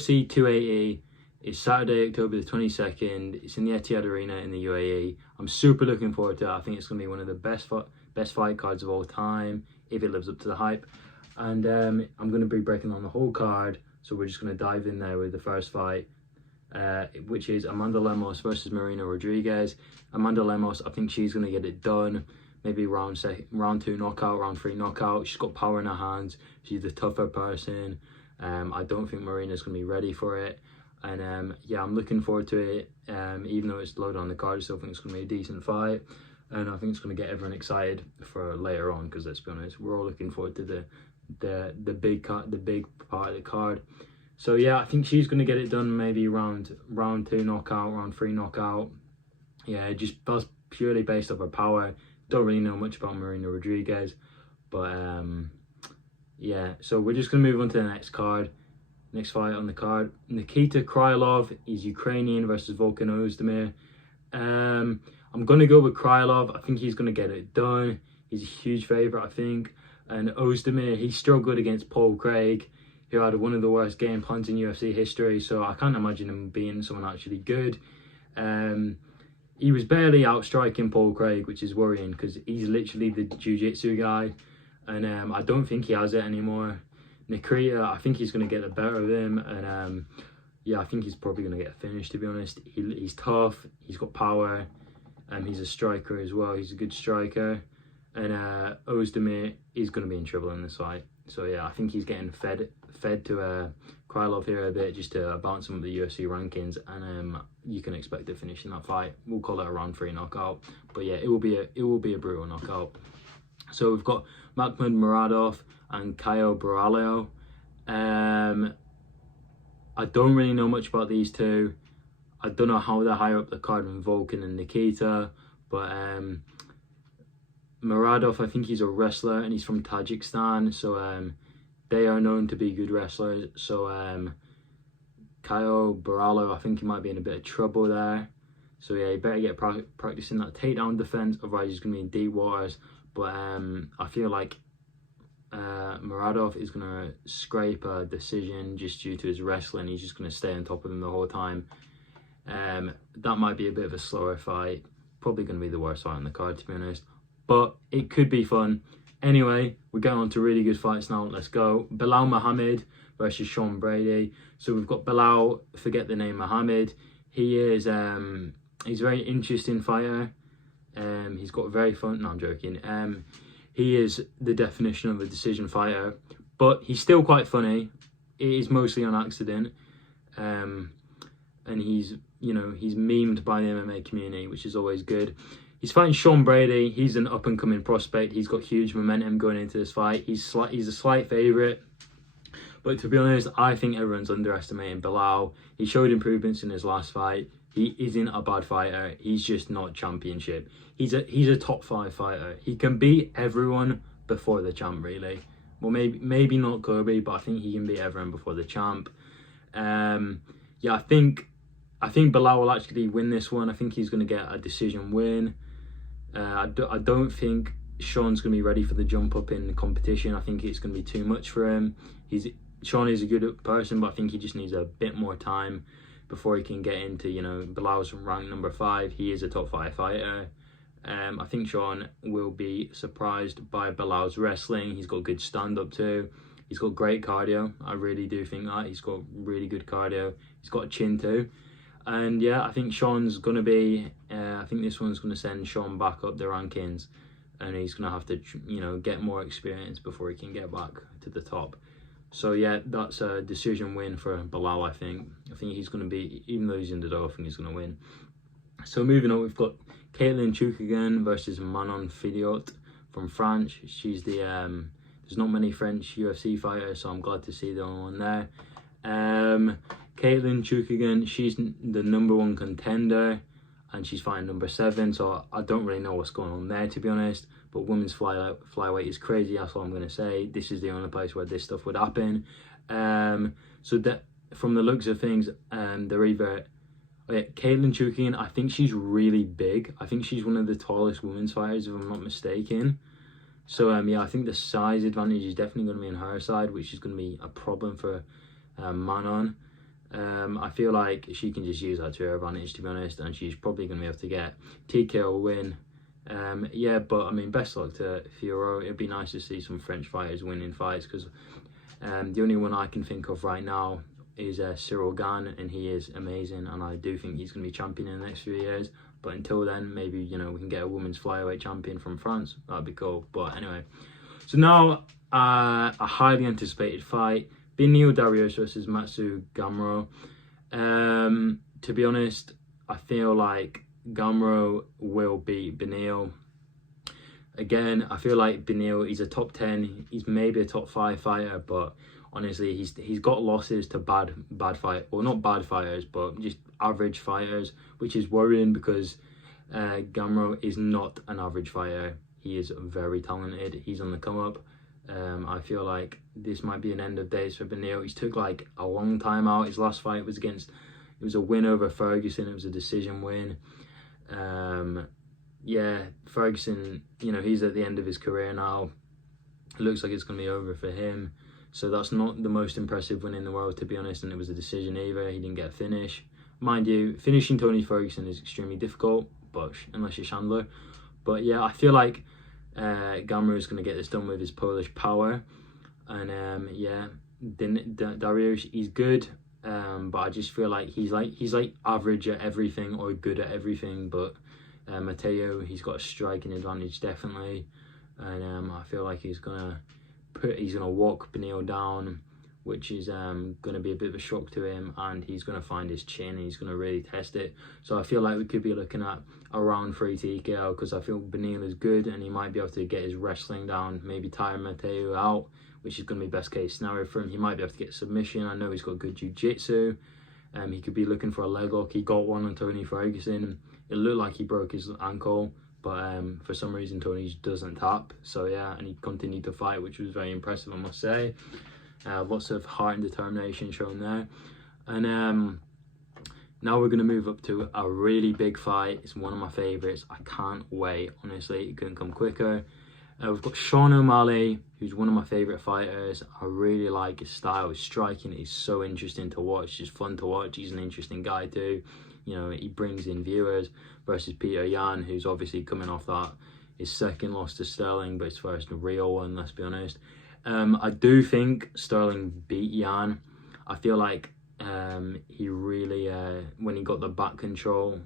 UFC 280 is Saturday, October the 22nd. It's in the Etihad Arena in the UAE. I'm super looking forward to it. I think it's going to be one of the best fight cards of all time, if it lives up to the hype. And I'm going to be breaking on the whole card. So we're just going to dive in there with the first fight, which is Amanda Lemos versus Marina Rodriguez. Amanda Lemos, I think she's going to get it done. Maybe round 2 knockout, round 3 knockout. She's got power in her hands. She's the tougher person. I don't think Marina's going to be ready for it. And yeah, I'm looking forward to it. Even though it's low on the card, I still think it's going to be a decent fight. And I think it's going to get everyone excited for later on, because let's be honest, we're all looking forward to the big part of the card. So yeah, I think she's going to get it done maybe round 2 knockout, round 3 knockout. Yeah, that's purely based off her power. Don't really know much about Marina Rodriguez, but yeah. So we're just going to move on to the next fight on the card. Nikita Krylov is Ukrainian versus Volkan Ozdemir. I'm going to go with Krylov. I think he's going to get it done. He's a huge favourite, I think. And Ozdemir, he struggled against Paul Craig, who had one of the worst game plans in UFC history. So I can't imagine him being someone actually good. He was barely outstriking Paul Craig, which is worrying, because he's literally the jiu-jitsu guy. And I don't think he has it anymore. Nikita, I think he's going to get the better of him. And yeah, I think he's probably going to get finished, to be honest. He's tough. He's got power. He's a striker as well. He's a good striker. And Ozdemir is going to be in trouble in this fight. So yeah, I think he's getting fed to Krylov here a bit, just to bounce some of the UFC rankings, and you can expect to finish in that fight. We'll call it a round 3 knockout, but yeah, it will be a brutal knockout. So we've got Makhmud Muradov and Caio Borralho. I don't really know much about these two. I don't know how they're higher up the card than Volkan and Nikita, but Muradov, I think he's a wrestler and he's from Tajikistan, so they are known to be good wrestlers. So Caio Borralho, I think he might be in a bit of trouble there. So yeah, you better get practicing that takedown defense, otherwise he's going to be in deep waters. But I feel like Muradov is going to scrape a decision just due to his wrestling. He's just going to stay on top of him the whole time. That might be a bit of a slower fight. Probably going to be the worst fight on the card, to be honest. But it could be fun. Anyway, we're going on to really good fights now. Let's go. Belal Muhammad versus Sean Brady. So we've got Belal, forget the name, Muhammad. He is he's a very interesting fighter. He's got very fun. No, I'm joking. He is the definition of a decision fighter, but he's still quite funny. It is mostly on accident. And he's memed by the MMA community, which is always good. He's fighting Sean Brady. He's an up-and-coming prospect. He's got huge momentum going into this fight. He's a slight favourite. But to be honest, I think everyone's underestimating Belal. He showed improvements in his last fight. He isn't a bad fighter. He's just not championship. He's a top 5 fighter. He can beat everyone before the champ, really. Well, maybe not Kobe, but I think he can beat everyone before the champ. Yeah, I think Belal will actually win this one. I think he's going to get a decision win. I don't think Sean's going to be ready for the jump up in the competition. I think it's going to be too much for him. Sean is a good person, but I think he just needs a bit more time before he can get into, Belal's rank number 5. He is a top 5 fighter. I think Sean will be surprised by Belal's wrestling. He's got good stand-up too. He's got great cardio. I really do think that. He's got really good cardio. He's got a chin too. And yeah, I think Sean's going to be, I think this one's going to send Sean back up the rankings, and he's going to have to, get more experience before he can get back to the top. So yeah, that's a decision win for Belal, I think. I think he's going to be, even though he's underdog, I think he's going to win. So moving on, we've got Caitlin Chookagian versus Manon Fiorot from France. She's the, there's not many French UFC fighters, so I'm glad to see the only one there. Caitlin Chookagian, she's the number 1 contender, and she's fighting number 7, so I don't really know what's going on there, to be honest. But women's flyweight is crazy, that's all I'm going to say. This is the only place where this stuff would happen. So that, from the looks of things, they're either... Caitlin Chookagian, I think she's really big. I think she's one of the tallest women's fighters, if I'm not mistaken. So yeah, I think the size advantage is definitely going to be on her side, which is going to be a problem for Manon. I feel like she can just use that to her advantage, to be honest, and she's probably going to be able to get TKO win. Yeah, but I mean, best luck to Fiorot. It'd be nice to see some French fighters winning fights, because the only one I can think of right now is Cyril Gane, and he is amazing, and I do think he's going to be champion in the next few years. But until then, maybe, you know, we can get a women's flyweight champion from France. That'd be cool. But anyway, so now a highly anticipated fight: Beneil Dariush versus Matsu Gamrot. To be honest, I feel like Gamrot will beat Beneil. Again, I feel like Beneil, he's a top 10, he's maybe a top 5 fighter, but honestly, he's got losses to bad fight, or not bad fighters, but just average fighters, which is worrying, because Gamrot is not an average fighter. He is very talented. He's on the come up. I feel like this might be an end of days for Beneil. He's took like a long time out. His last fight was it was a win over Ferguson. It was a decision win. Yeah, Ferguson, you know, he's at the end of his career now. It looks like it's going to be over for him. So that's not the most impressive win in the world, to be honest, and it was a decision either. He didn't get a finish. Mind you, finishing Tony Ferguson is extremely difficult, but unless you're Chandler. But yeah, I feel like Gamrot is going to get this done with his Polish power. And yeah, Dariush, he's good, but I just feel like he's like average at everything, or good at everything. But Mateo, he's got a striking advantage, definitely, and I feel like he's gonna walk Beneil down, which is gonna be a bit of a shock to him, and he's gonna find his chin, and he's gonna really test it. So I feel like we could be looking at a round 3 TKO, because I feel Beneil is good, and he might be able to get his wrestling down, maybe tire Mateo out, which is gonna be best case scenario for him. He might be able to get a submission. I know he's got good jiu-jitsu. He could be looking for a leg lock. He got one on Tony Ferguson. It looked like he broke his ankle, but for some reason Tony doesn't tap. So yeah, and he continued to fight, which was very impressive, I must say. Lots of heart and determination shown there. And now we're going to move up to a really big fight. It's one of my favourites. I can't wait, honestly. It couldn't come quicker. We've got Sean O'Malley, who's one of my favourite fighters. I really like his style. His striking is so interesting to watch. Just fun to watch. He's an interesting guy too. You know, he brings in viewers. Versus Peter Yan, who's obviously coming off his second loss to Sterling, but his first real one, let's be honest. I do think Sterling beat Yan. I feel like he really, when he got the back control,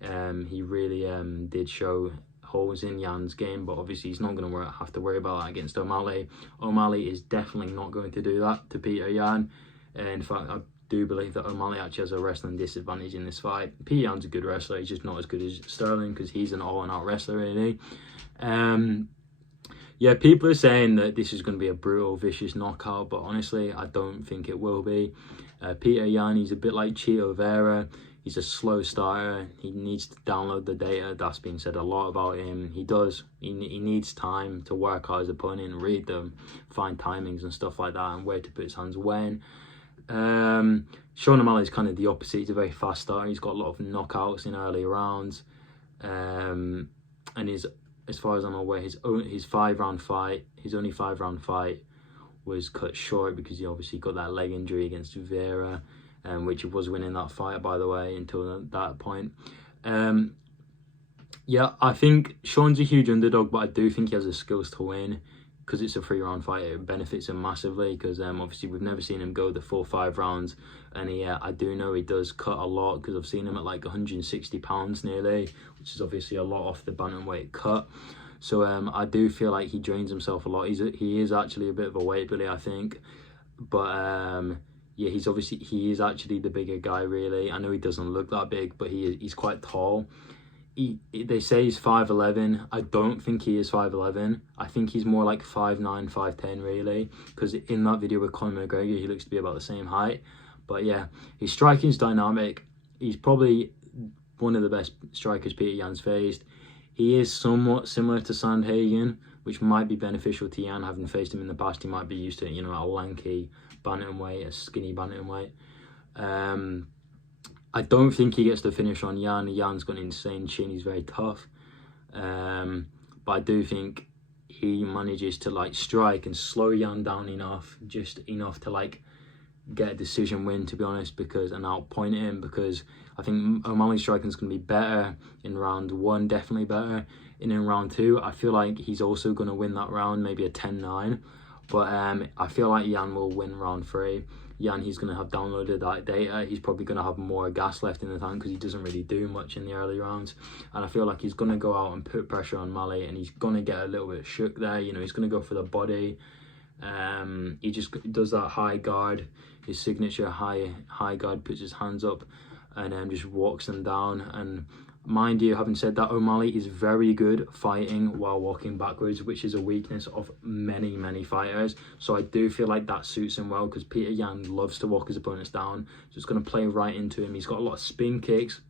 he really did show holes in Yan's game, but obviously he's not going to have to worry about that against O'Malley. O'Malley is definitely not going to do that to Peter Yan. In fact, I do believe that O'Malley actually has a wrestling disadvantage in this fight. Peter Yan's a good wrestler. He's just not as good as Sterling, because he's an all-and-out wrestler, really. Yeah, people are saying that this is going to be a brutal, vicious knockout, but honestly, I don't think it will be. Peter Yan, he's a bit like Oliveira. He's a slow starter. He needs to download the data. That's been said a lot about him. He does. He needs time to work out his opponent and read them, find timings and stuff like that, and where to put his hands when. Sean O'Malley is kind of the opposite. He's a very fast starter. He's got a lot of knockouts in early rounds. And as far as I'm aware, his only 5-round fight was cut short because he obviously got that leg injury against Oliveira, which he was winning that fight, by the way, until that point. Yeah, I think Sean's a huge underdog, but I do think he has the skills to win. Because it's a 3-round fight, it benefits him massively, because obviously we've never seen him go the full 5 rounds, and I do know he does cut a lot, because I've seen him at like 160 pounds nearly, which is obviously a lot off the bantamweight cut. So I do feel like he drains himself a lot. He is actually a bit of a weight bully, I think, but yeah, he is actually the bigger guy, really. I know he doesn't look that big, but he's quite tall. They say he's 5'11". I don't think he is 5'11". I think he's more like 5'9", 5'10", really. Because in that video with Conor McGregor, he looks to be about the same height. But yeah, his striking's dynamic. He's probably one of the best strikers Peter Yan's faced. He is somewhat similar to Sandhagen, which might be beneficial to Yan, having faced him in the past. He might be used to, you know, a lanky bantamweight, a skinny bantamweight. I don't think he gets the finish on Yan. Yan's got an insane chin. He's very tough. But I do think he manages to like strike and slow Yan down enough, just enough to like get a decision win, to be honest, and outpoint him, because I think O'Malley's striking is going to be better in round 1, definitely better. And in round 2, I feel like he's also going to win that round, maybe a 10-9. But I feel like Jan will win round 3. Jan, he's going to have downloaded that data. He's probably going to have more gas left in the tank because he doesn't really do much in the early rounds. And I feel like he's going to go out and put pressure on Mali, and he's going to get a little bit shook there. You know, he's going to go for the body. He just does that high guard, his signature high guard, puts his hands up and just walks them down. And mind you, having said that, O'Malley is very good fighting while walking backwards, which is a weakness of many fighters. So I do feel like that suits him well, because Peter Yan loves to walk his opponents down. So it's going to play right into him. He's got a lot of spin kicks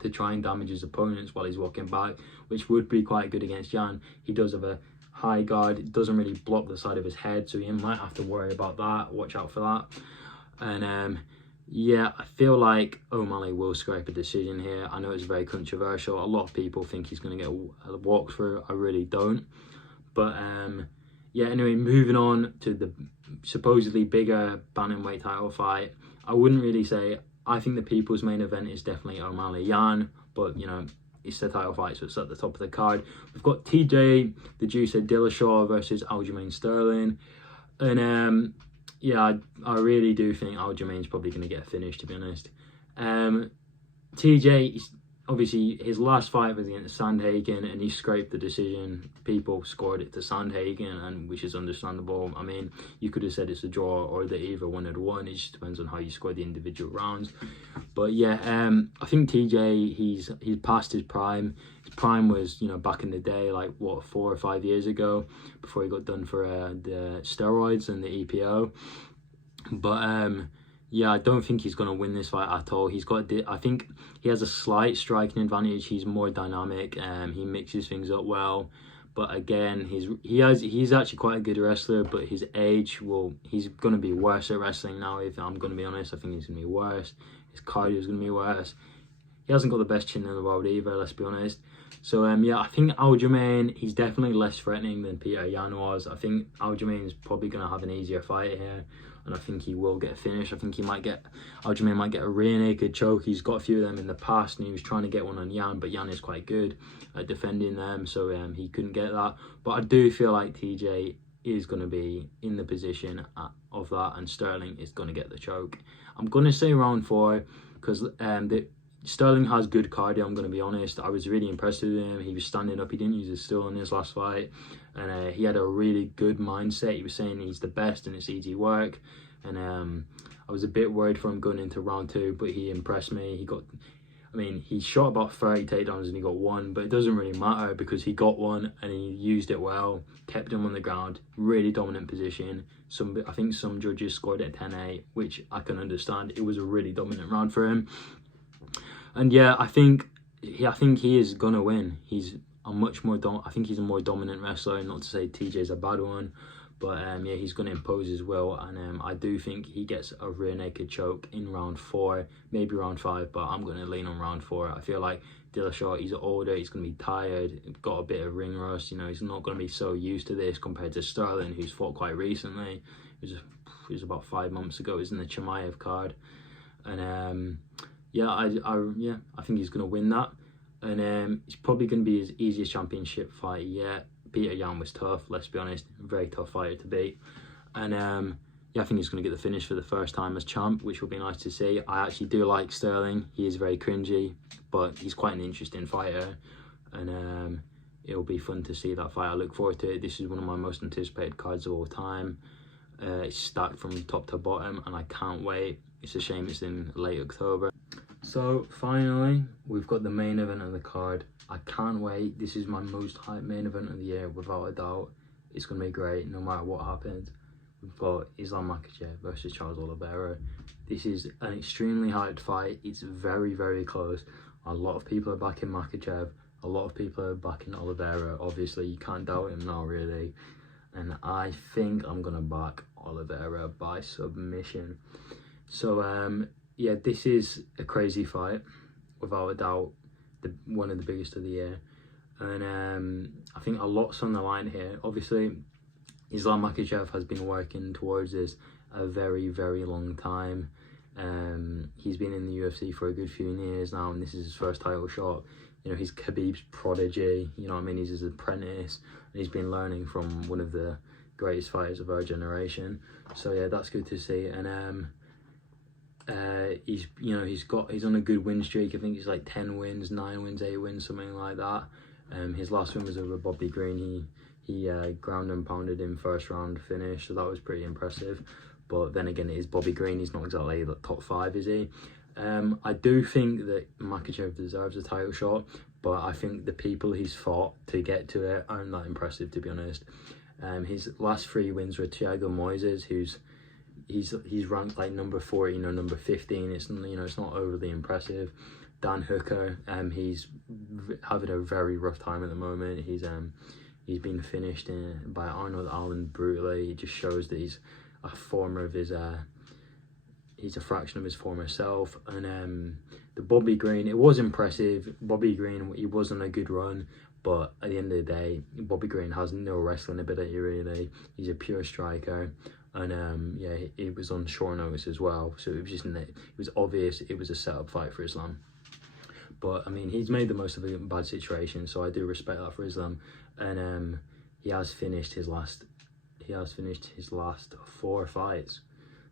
to try and damage his opponents while he's walking back, which would be quite good against Yan. He does have a high guard. It doesn't really block the side of his head, so he might have to worry about that. Watch out for that. And yeah, I feel like O'Malley will scrape a decision here. I know it's very controversial. A lot of people think he's going to get a walkthrough. I really don't. But yeah, anyway, moving on to the supposedly bigger bantamweight title fight. I wouldn't really say, I think the people's main event is definitely O'Malley Yan, but you know, it's the title fight, so it's at the top of the card. We've got TJ the Juicer Dillashaw versus Aljamain Sterling. And yeah, I really do think Aljamain's probably going to get a finish, to be honest. TJ, obviously, his last fight was against Sandhagen, and he scraped the decision. People scored it to Sandhagen, and which is understandable. I mean, you could have said it's a draw or that either one had won. It just depends on how you score the individual rounds. But yeah, I think TJ, he's past his prime. His prime was, you know, back in the day, like what, 4 or 5 years ago, before he got done for the steroids and the EPO. But yeah, I don't think he's going to win this fight at all. I think he has a slight striking advantage. He's more dynamic. He mixes things up well. But again, he's actually quite a good wrestler. But his age, he's going to be worse at wrestling now. If I'm going to be honest, I think he's going to be worse. His cardio is going to be worse. He hasn't got the best chin in the world either. Let's be honest. So yeah, I think Aljamain, he's definitely less threatening than Peter Yan was. I think Aljamain is probably going to have an easier fight here, and I think he will get a finish. I think Aljamain might get a rear naked choke. He's got a few of them in the past, and he was trying to get one on Yan, but Yan is quite good at defending them, so he couldn't get that. But I do feel like TJ is going to be in the position of that, and Sterling is going to get the choke. I'm going to say round 4, because Sterling has good cardio, I'm going to be honest. I was really impressed with him. He was standing up. He didn't use his stool in his last fight. And he had a really good mindset. He was saying he's the best and it's easy work. And I was a bit worried for him going into round 2, but he impressed me. He shot about 30 takedowns and he got 1, but it doesn't really matter because he got 1 and he used it well, kept him on the ground, really dominant position. I think some judges scored it 10-8, which I can understand. It was a really dominant round for him. And yeah, I think he is gonna win. He's a much more I think he's a more dominant wrestler. Not to say TJ's a bad one, but yeah, he's gonna impose his will. And I do think he gets a rear naked choke in round 4, maybe round 5. But I'm gonna lean on round 4. I feel like Dillashaw, he's older, he's gonna be tired, got a bit of ring rust. You know, he's not gonna be so used to this compared to Sterling, who's fought quite recently. It was about 5 months ago. It was in the Chimaev card, and yeah, I think he's going to win that. And it's probably going to be his easiest championship fight yet. Peter Yan was tough, let's be honest. Very tough fighter to beat. And yeah, I think he's going to get the finish for the first time as champ, which will be nice to see. I actually do like Sterling. He is very cringy, but he's quite an interesting fighter. And it'll be fun to see that fight. I look forward to it. This is one of my most anticipated cards of all time. It's stacked from top to bottom, and I can't wait. It's a shame it's in late October. So finally, we've got the main event of the card. I can't wait. This is my most hyped main event of the year, without a doubt. It's going to be great no matter what happens. We've got Islam Makachev versus Charles Oliveira. This is an extremely hyped fight. It's very, very close. A lot of people are backing Makachev. A lot of people are backing Oliveira. Obviously, you can't doubt him now, really. And I think I'm going to back Oliveira by submission. So, yeah, this is a crazy fight, without a doubt, one of the biggest of the year. And I think a lot's on the line here. Obviously, Islam Makachev has been working towards this a very, very long time. He's been in the UFC for a good few years now, and this is his first title shot. You know, he's Khabib's prodigy, you know what I mean? He's his apprentice, and he's been learning from one of the greatest fighters of our generation. So yeah, that's good to see. And he's on a good win streak. I think he's like 10 wins, 9 wins, 8 wins, something like that. His last win was over Bobby Green. He ground and pounded him first round finish, so that was pretty impressive. But then again, it is Bobby Green. He's not exactly the top 5, is he? I do think that Makachev deserves a title shot, but I think the people he's fought to get to it aren't that impressive, to be honest. His last 3 wins were Thiago Moises, he's ranked like number 14 or number 15. It's not overly impressive. Dan Hooker, he's having a very rough time at the moment. He's been finished by Arnold Allen brutally. It just shows that he's a former of his he's a fraction of his former self. And the Bobby Green, it was impressive. Bobby Green, he was on a good run, but at the end of the day, Bobby Green has no wrestling ability really. He's a pure striker. And yeah, it was on short notice as well, so it was obvious it was a set-up fight for Islam. But I mean, he's made the most of a bad situation, so I do respect that for Islam. And he has finished his last 4 fights,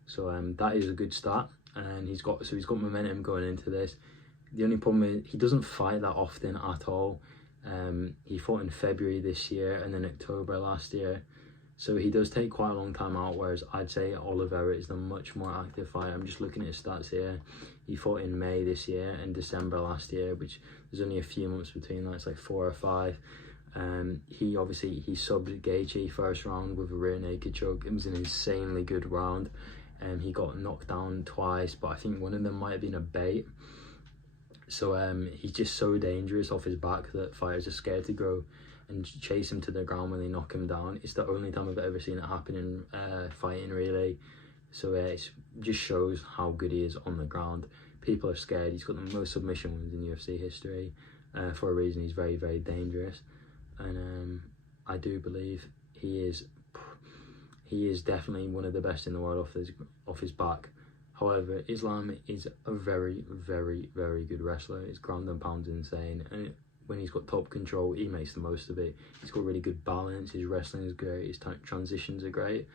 so that is a good start. And he's got momentum going into this. The only problem is he doesn't fight that often at all. He fought in February this year and then October last year. So he does take quite a long time out, whereas I'd say Oliveira is the much more active fighter. I'm just looking at his stats here. He fought in May this year and December last year, which there's only a few months between that. It's like 4 or 5. He subbed Gaethje first round with a rear naked choke. It was an insanely good round. He got knocked down twice, but I think one of them might have been a bait. So he's just so dangerous off his back that fighters are scared to go and chase him to the ground when they knock him down. It's the only time I've ever seen it happen in fighting, really. So it just shows how good he is on the ground. People are scared. He's got the most submission wins in UFC history. For a reason, he's very, very dangerous. And I do believe he is definitely one of the best in the world off his back. However, Islam is a very, very, very good wrestler. His ground and pound is insane. And when he's got top control, he makes the most of it. He's got really good balance. His wrestling is great. His transitions are great.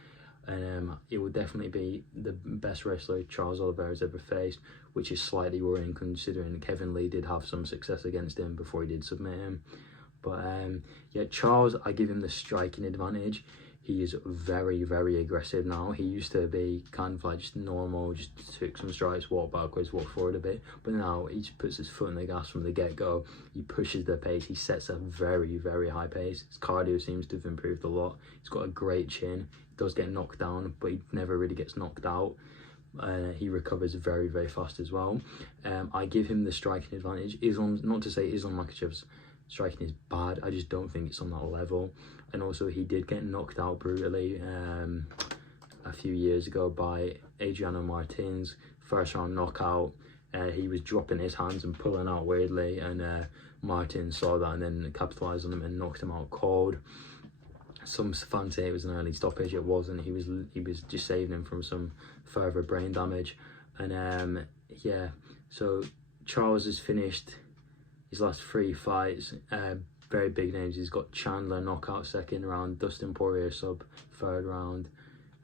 And it will definitely be the best wrestler Charles Oliveira has ever faced, which is slightly worrying considering Kevin Lee did have some success against him before he did submit him. But yeah, Charles, I give him the striking advantage. He is very, very aggressive now. He used to be kind of like just normal, just took some strikes, walk backwards, walk forward a bit. But now he just puts his foot on the gas from the get-go. He pushes the pace. He sets a very, very high pace. His cardio seems to have improved a lot. He's got a great chin. He does get knocked down, but he never really gets knocked out. He recovers very, very fast as well. I give him the striking advantage. Not to say Islam Makhachev's striking is bad, I just don't think it's on that level. And also he did get knocked out brutally a few years ago by Adriano Martins, first round knockout. He was dropping his hands and pulling out weirdly, and Martin saw that and then capitalized on him and knocked him out cold. Some fans say it was an early stoppage. It wasn't. He was just saving him from some further brain damage. And yeah, so Charles has finished his last 3 fights, very big names. He's got Chandler knockout 2nd round, Dustin Poirier sub 3rd round,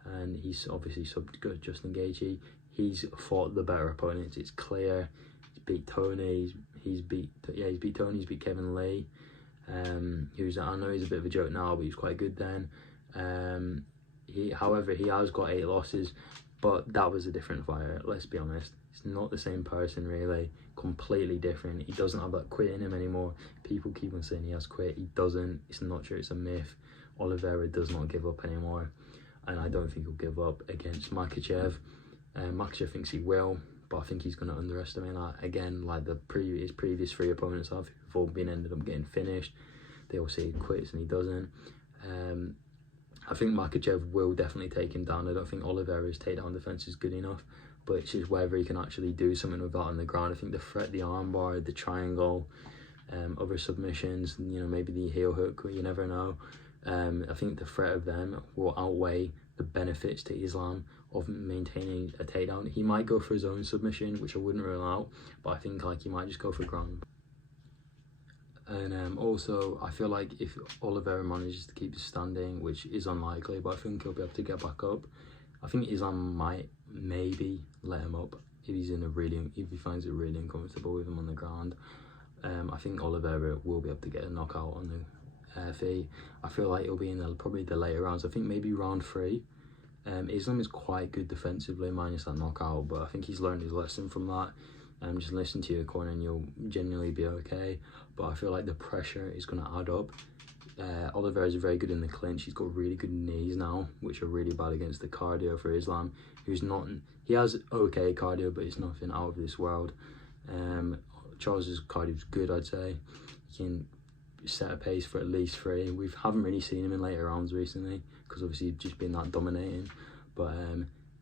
and he's obviously subbed good Justin Gaethje. He's fought the better opponents. It's clear. He's beat Tony. He's beat Tony. He's beat Kevin Lee. Who's, I know he's a bit of a joke now, but he's quite good then. However, he has got 8 losses, but that was a different fighter. Let's be honest. It's not the same person, really. Completely different. He doesn't have that quit in him anymore. People keep on saying he has quit. He doesn't. It's not true. It's a myth. Oliveira does not give up anymore, and I don't think he'll give up against Makachev. Makachev thinks he will, but I think he's going to underestimate that. Again, like his previous 3 opponents have all ended up getting finished. They all say he quits and he doesn't. I think Makachev will definitely take him down. I don't think Oliveira's takedown defense is good enough, but it's just whether he can actually do something with that on the ground. I think the threat, the armbar, the triangle, other submissions, maybe the heel hook, you never know. I think the threat of them will outweigh the benefits to Islam of maintaining a takedown. He might go for his own submission, which I wouldn't rule out, but I think like he might just go for ground. And also, I feel like if Oliveira manages to keep his standing, which is unlikely, but I think he'll be able to get back up. I think Islam might maybe let him up if he finds it really uncomfortable with him on the ground. I think Oliveira will be able to get a knockout on the feet. I feel like it'll be in probably the later rounds. I think maybe round 3. Islam is quite good defensively, minus that knockout, but I think he's learned his lesson from that. Just listen to your corner and you'll genuinely be okay. But I feel like the pressure is going to add up. Oliveira is very good in the clinch. He's got really good knees now, which are really bad against the cardio for Islam. He has okay cardio, but it's nothing out of this world. Charles's cardio is good, I'd say. He can set a pace for at least 3. We haven't really seen him in later rounds recently because obviously he's just been that dominating. But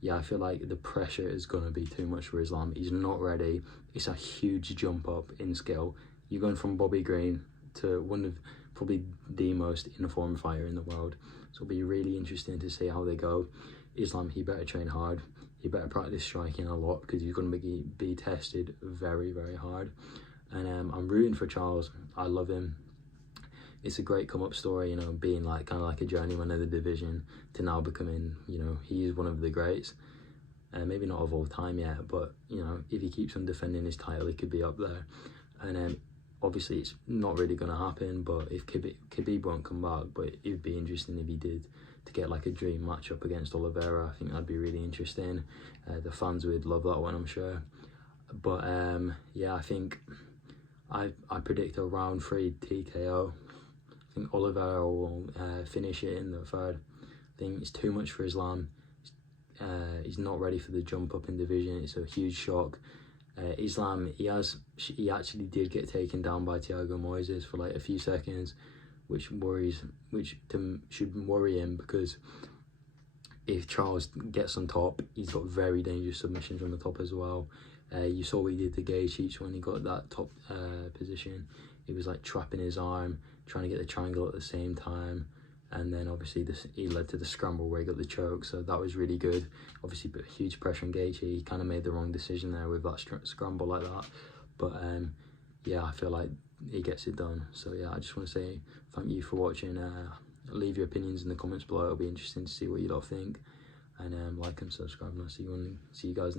yeah, I feel like the pressure is going to be too much for Islam. He's not ready. It's a huge jump up in skill. You're going from Bobby Green to one of probably the most informed fighter in the world. So it'll be really interesting to see how they go. Islam, he better train hard. He better practice striking a lot because he's going to be tested very, very hard. And I'm rooting for Charles. I love him. It's a great come-up story, you know, being like kind of like a journeyman of the division to now becoming, you know, he is one of the greats. Maybe not of all time yet, but, you know, if he keeps on defending his title, he could be up there. And obviously it's not really going to happen, but if Khabib won't come back, but it would be interesting if he did, to get like a dream matchup against Oliveira. I think that'd be really interesting. The fans would love that one, I'm sure. But yeah, I think I predict a round 3 TKO. I think Oliveira will finish it in the 3rd. I think it's too much for Islam. He's not ready for the jump up in division. It's a huge shock. Islam, he actually did get taken down by Thiago Moises for like a few seconds, which should worry him, because if Charles gets on top, he's got very dangerous submissions from the top as well. You saw what he did to Gaethje when he got that top position. He was like trapping his arm, trying to get the triangle at the same time, and then obviously he led to the scramble where he got the choke, so that was really good. Obviously put huge pressure on Gaethje. He kind of made the wrong decision there with that scramble like that, but yeah, I feel like he gets it done. So yeah, I just want to say thank you for watching. Leave your opinions in the comments below. It'll be interesting to see what you lot think, and like and subscribe, and I'll see you guys